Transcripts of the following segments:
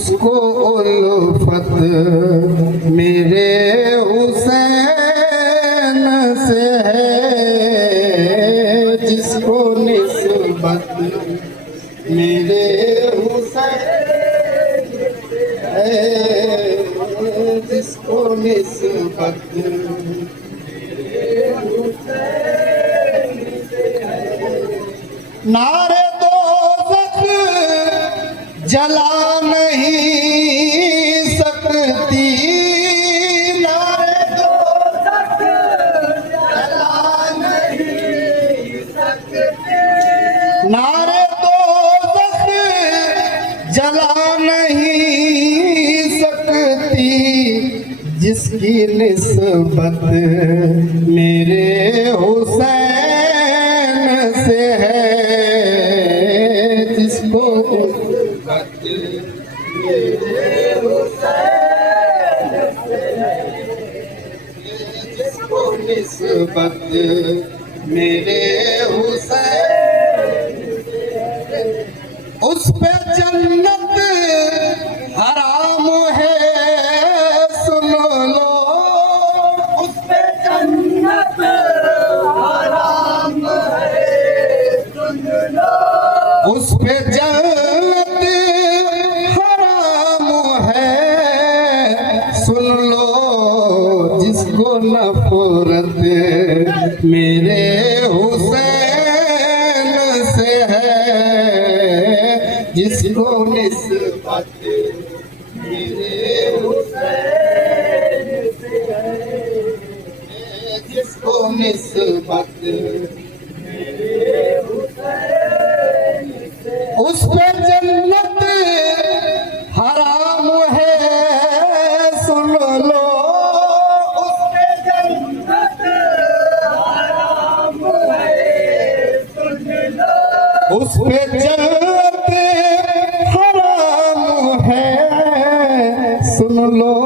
उसको उल्फत मेरे हुसैन से है, जिसको निस्बत मेरे हुसैन से है, जिसको निस्बत मेरे हुसैन से है। नारे दोज़ख जला नहीं सकती, नारे दोज़ख जला नहीं सकती, नारे दोज़ख जला नहीं सकती, जिसकी निस्बत मेरे हुसैन से है, जिसको मेरे हुसैन से है, जिसको निस्बत मेरे हुसैन से है। उस पे जन्नत हराम है सुन लो, उस पे जन्नत हराम है सुन लो, उस पे जन्नत हराम है सुन लो, जिसको नफरत मेरे हुसैन से है, जिसको निस्बत मेरे हुसैन से है, जिसको निस्बत मेरे हुसैन से है। उस पर जन्नत हराम है सुन लो, उस पे जन्नत हराम है सुन लो, उस पे जन्नत हराम है सुन लो,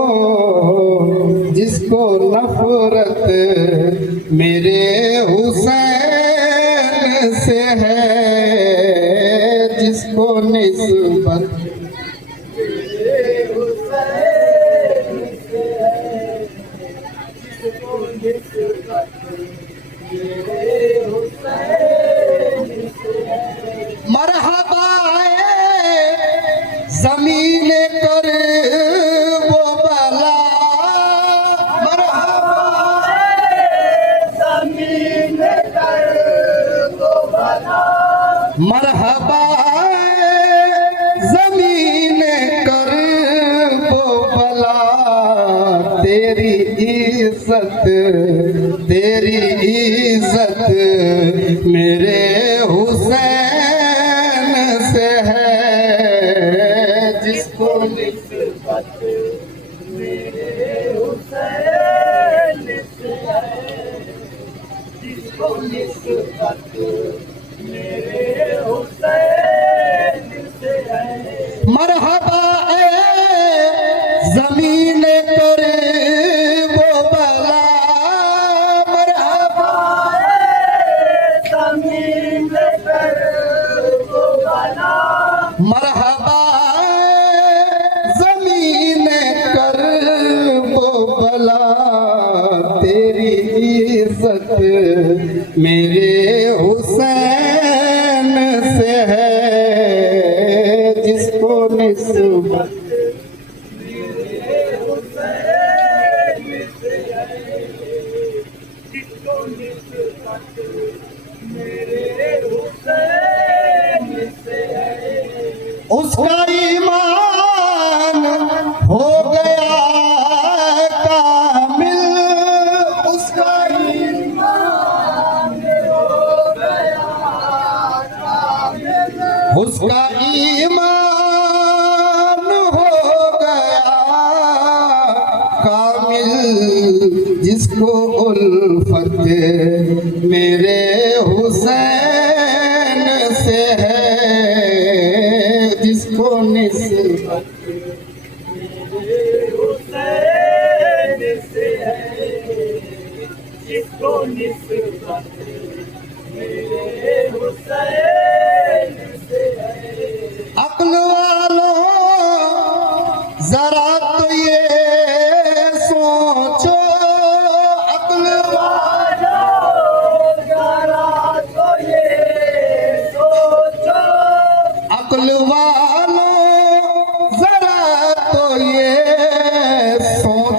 जिसको नफरत मेरे हुसैन से है, जिसको निस्बत मेरे हुसैन से है, जिसको निस्बत मेरे हुसैन से है। मरहबा ज़मीन कर वो बला, मरहबा ज़मीन कर वो बला, मरहबा ज़मीन कर वो बला, तेरी इज्जत मेरे हुसैन से है, जिसको निस्बत मेरे हुसैन से है, जिसको निस्बत मेरे हुसैन से है। मरहबा ज़मीन कर वो बला, मरहबा ज़मीन कर वो बला, मरहबा ज़मीन कर वो बला, तेरी इज्जत मेरे हुसैन से है, जिसको निस्बत मेरे हुसैन से है, जिसको निस्बत मेरे हुसैन से है। उसका ईमान हो गया कामिल, उसका ईमान हो गया कामिल, उसका ईमान हो गया कामिल, जिसको उल्फत मेरे हुसैन से है, जिसको निस्बत मेरे हुसैन से है, जिसको निस्बत मेरे हुसैन से है। अक्ल वालों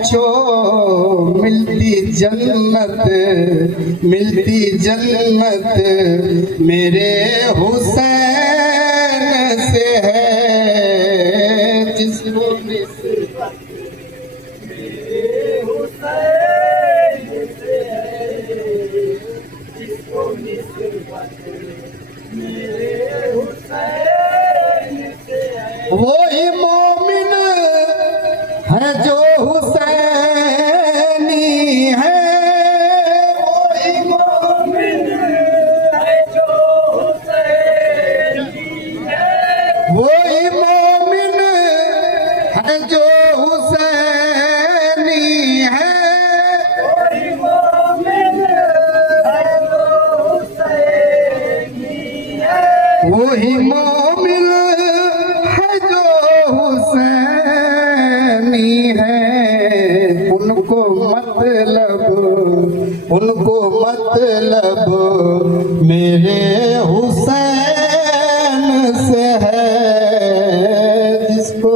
पूछो मिलती जन्नत मेरे हुसैन से है। जिसको निस्बत मेरे हुसैन से है, जिसको निस्बत मेरे हुसैन से है, वही मोमिन है जो हुसैनी है। वही मोमिन है जो हुसैनी है, वही मोमिन है जो हुसैनी है, वही मोमिन है जो हुसैनी है, वही मोमिन है जो हुसैनी है। उनको मतलब मेरे हुसैन से है। जिसको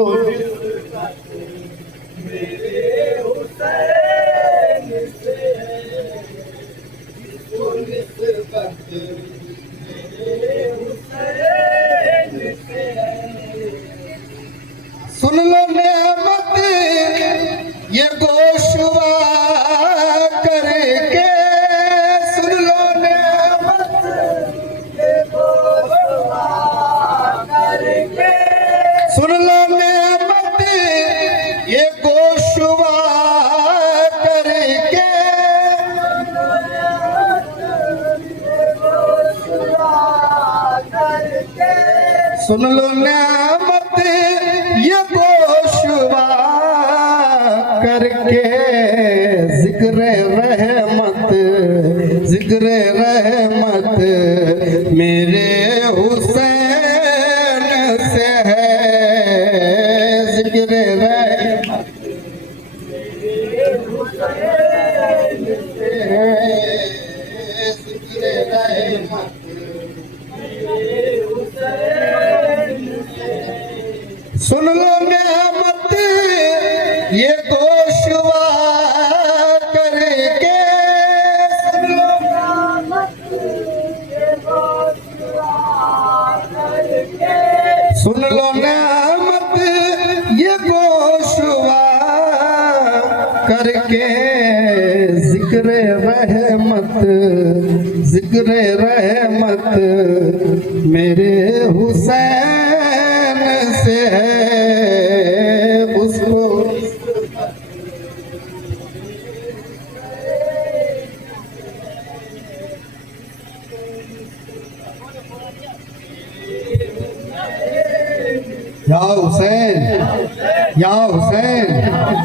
मेरे हुसैन से है, जिसको निस्बत मेरे हुसैन से है। सुन लो नेमत ये गोशवा करके, सुन लो नेमत ये गोशवा करके, सुन लो नेमत ये गोशवा करके, सुन लो नेमत ये गोशवा करके। जिक्र रहमत मेरे हुसैन से है। जिक्र रहमत मेरे हुसैन से है, जिक्र रहमत मेरे हुसैन से है। सुन लो नेमत ये गोशवा करके, सुन लो नेमत ये गोशवा करके, सुन लो नेमत ये गोशवा करके। जिक्र रहमत मेरे हुसैन से है। उसको या हुसैन, या हुसैन,